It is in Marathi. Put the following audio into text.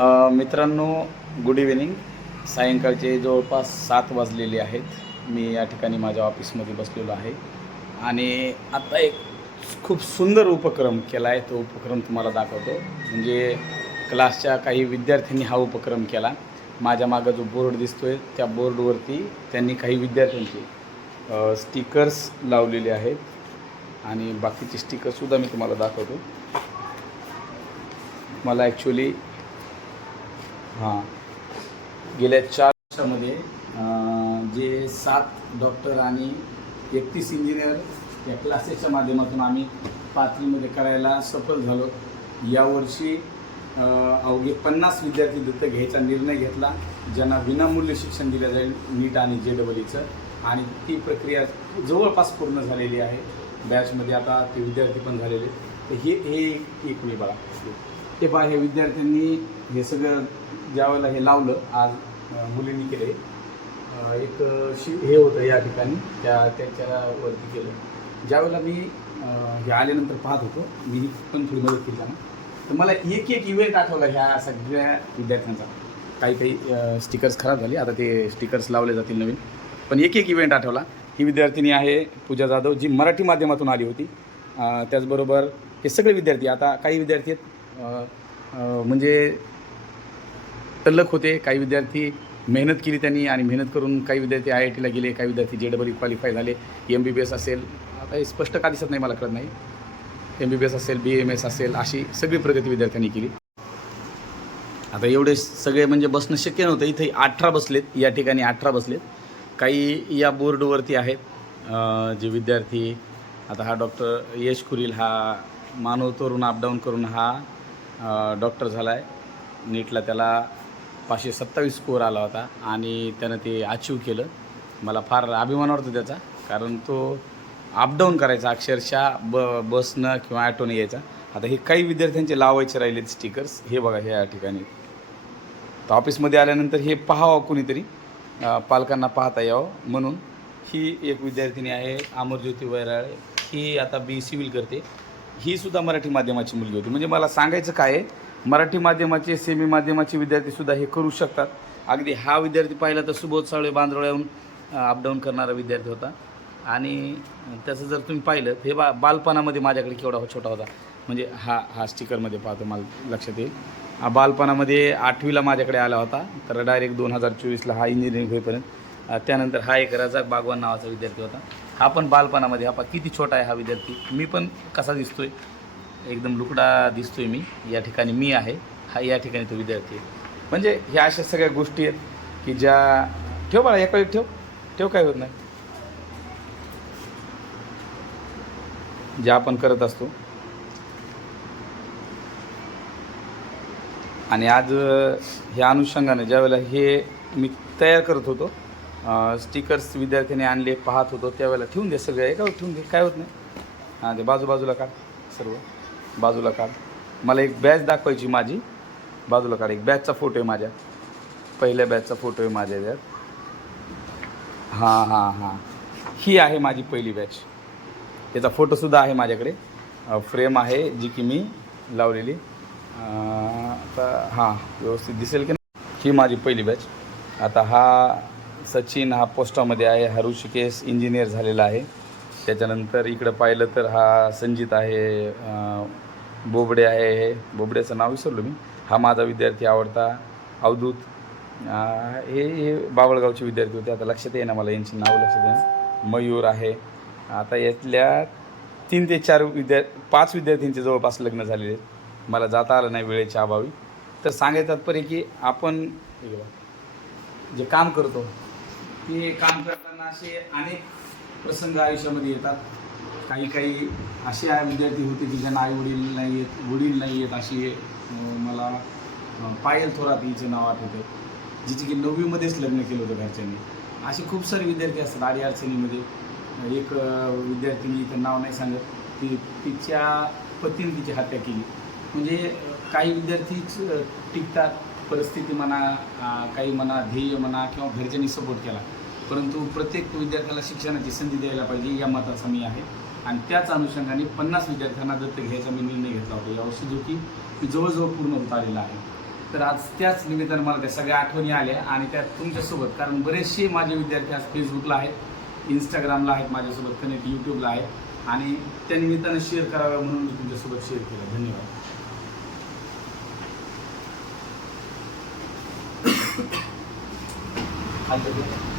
मित्रांनो गुड इव्हिनिंग सायंकाळचे जवळपास सात वाजलेले आहेत. मी या ठिकाणी माझ्या ऑफिसमध्ये बसलेलो आहे. आणि आता एक खूप सुंदर उपक्रम केला आहे तो उपक्रम तुम्हाला दाखवतो. म्हणजे क्लासच्या काही विद्यार्थ्यांनी हा उपक्रम केला. माझ्या मागं जो बोर्ड दिसतोय त्या बोर्डवरती त्यांनी काही विद्यार्थ्यांचे स्टिकर्स लावलेले आहेत. आणि बाकीचे स्टिकर्ससुद्धा मी तुम्हाला दाखवतो. मला ॲक्च्युली हां. गेल्या चार वर्षामध्ये जे सात डॉक्टर आणि एकतीस इंजिनियर या क्लासेसच्या माध्यमातून आम्ही पाचवीमध्ये करायला सफल झालो. यावर्षी अवघे पन्नास विद्यार्थी दत्तक घ्यायचा निर्णय घेतला ज्यांना विनामूल्य शिक्षण दिलं जाईल नीट आणि जे डबल ईचं आणि ती प्रक्रिया जवळपास पूर्ण झालेली आहे. बॅचमध्ये आता ते विद्यार्थी पण झालेले तर हे हे एक- एक मी बघा. ते पहा हे विद्यार्थ्यांनी हे सगळं ज्यावेळेला हे लावलं आज मुलींनी केले एक शि हे होतं या ठिकाणी त्या त्याच्यावरती केलं. ज्यावेळेला मी हे आल्यानंतर पाहत होतो मी पण थोडी मदत केली त्यांना. तर मला एक एक इव्हेंट आठवला ह्या सगळ्या विद्यार्थ्यांचा. काही काही स्टिकर्स खराब झाले आता ते स्टिकर्स लावले जातील नवीन. पण एक एक इव्हेंट आठवला ही विद्यार्थिनी आहे पूजा जाधव जी मराठी माध्यमातून आली होती. त्याचबरोबर हे सगळे विद्यार्थी आता काही विद्यार्थी आहेत म्हणजे तल्लक होते. काही विद्यार्थी मेहनत केली त्यांनी आणि मेहनत करून काही विद्यार्थी आय आय टीला गेले काही विद्यार्थी जे डबल क्वालिफाय झाले. एम बी बी एस असेल आता हे स्पष्ट का दिसत नाही मला कळत नाही. एम बी बी एस असेल बी एम एस असेल अशी सगळी प्रगती विद्यार्थ्यांनी केली. आता एवढे सगळे म्हणजे बसणं शक्य नव्हतं. इथे अठरा बसलेत. या ठिकाणी अठरा बसलेत. काही या बोर्डवरती आहेत. जे विद्यार्थी आता हा डॉक्टर यश कुरील हा मानव तरुण अपडाऊन करून हा डॉक्टर झाला आहे नीटला त्याला पाचशे सत्तावीस स्कोअर आला होता आणि त्यानं ते अचीव केलं. मला फार अभिमान वाटतो त्याचा कारण तो अपडाऊन करायचा अक्षरशः ब बसनं किंवा ॲटोनं यायचा. आता हे काही विद्यार्थ्यांचे लावायचे राहिलेत स्टिकर्स हे बघा ह्या ठिकाणी. तर ऑफिसमध्ये आल्यानंतर हे पाहावं कुणीतरी. पालकांना पाहता यावं. म्हणून ही एक विद्यार्थिनी आहे अमरज्योती वैराळे. ही आता बी सिव्हिल करते. ही सुद्धा मराठी माध्यमाची मुलगी होती. म्हणजे मला सांगायचं काय आहे मराठी माध्यमाचे सेमी माध्यमाचे विद्यार्थीसुद्धा हे करू शकतात. अगदी हा विद्यार्थी पाहिला तर सुबोध साळवे बांद्रोळ्याहून अपडाऊन करणारा विद्यार्थी होता. आणि त्याचं जर तुम्ही पाहिलं हे बा बालपणामध्ये माझ्याकडे केवढा छोटा होता. म्हणजे हा हा स्टिकरमध्ये पाहतो मला लक्षात येईल. बालपणामध्ये आठवीला माझ्याकडे आला होता तर डायरेक्ट दोन हजार चोवीसला हा इंजिनिअरिंग होईपर्यंत. त्यानंतर हा एक रजाक बागवान नावाचा विद्यार्थी होता. हा पण बालपणामध्ये हा पा किती छोटा आहे हा विद्यार्थी? मी पण कसा दिसतो आहे एकदम लुकडा दिसतो आहे मी. या ठिकाणी मी आहे. हा या ठिकाणी तो विद्यार्थी आहे. म्हणजे ह्या अशा सगळ्या गोष्टी आहेत की ज्या ठेव बाळा एका ठेव. ठेव काय होत नाही. ज्या आपण करत असतो. आणि आज ह्या अनुषंगाने ज्यावेळेला हे मी तयार करत होतो स्टिकर्स विद्यार्थ्याने आणले पाहत होतो त्यावेळेला ठेवून दे सगळे एका ठेवून दे काय होत नाही. हां ते बाजूबाजूला काढ सर्व. बाजूला काढ. मला एक बॅच दाखवायची माझी. बाजूला काढ एक बॅचचा फोटो आहे माझ्या. पहिल्या बॅचचा फोटो आहे माझ्या त्यात हां हां हां. ही आहे माझी पहिली बॅच. याचा फोटोसुद्धा आहे माझ्याकडे. फ्रेम आहे जी की मी लावलेली. आता हां व्यवस्थित दिसेल की नाही? ही माझी पहिली बॅच. आता हा सचिन हा पोस्टामध्ये आहे. हा ऋषिकेश इंजिनियर झालेला आहे. त्याच्यानंतर इकडं पाहिलं तर हा संजित आहे बोबडे आहे हे. बोबड्याचं नाव विसरलो मी. हा माझा विद्यार्थी आवडता. अवधूत. हे हे बावळगावचे विद्यार्थी होते. आता लक्षात येईना मला यांची नावं लक्षात येईना. मयूर आहे. आता यातल्या तीन ते चार विद्या पाच विद्यार्थ्यांचे जवळपास लग्न झालेले आहेत. मला जाता आलं नाही वेळेच्या अभावी. तर सांगायचं तात्पर्य की आपण जे काम करतो ते काम करताना असे अनेक प्रसंग आयुष्यामध्ये येतात. काही काही असे विद्यार्थी होते की ज्यांना आई वडील नाही आहेत वडील नाही आहेत अशी मला पायल थोरात हिचं नाव आठवतं जिचे की नववीमध्येच लग्न केलं होतं घरच्यांनी. असे खूप सारे विद्यार्थी असतात आडी अडचणीमध्ये. एक विद्यार्थीनी विद्यार्थिनी इथं नाव नाही सांगत ती तिच्या पतीने तिची हत्या केली. म्हणजे काही विद्यार्थीच टिकतात. परिस्थिती म्हणा काही म्हणा ध्येय म्हणा किंवा घरच्यांनी सपोर्ट केला. परंतु प्रत्येक विद्यार्थ्याला शिक्षणाची संधी द्यायला पाहिजे या मताचा मी आहे. आणि त्याच अनुषंगाने पन्नास विद्यार्थ्यांना दत्तक घ्यायचा मी निर्णय घेतला होता. यावर्षी जो की जवळजवळ पूर्ण होत आलेला आहे. तर आज त्याच निमित्तानं मला त्या सगळ्या आठवणी आल्या आणि त्यात तुमच्यासोबत कारण बरेचसे माझे विद्यार्थी आज फेसबुकला आहेत इंस्टाग्रामला आहेत माझ्यासोबत कनेक्ट यूट्यूबला आहेत. आणि त्या निमित्तानं शेअर कराव्या म्हणून मी तुमच्यासोबत शेअर केलं. धन्यवाद. 还い、とい。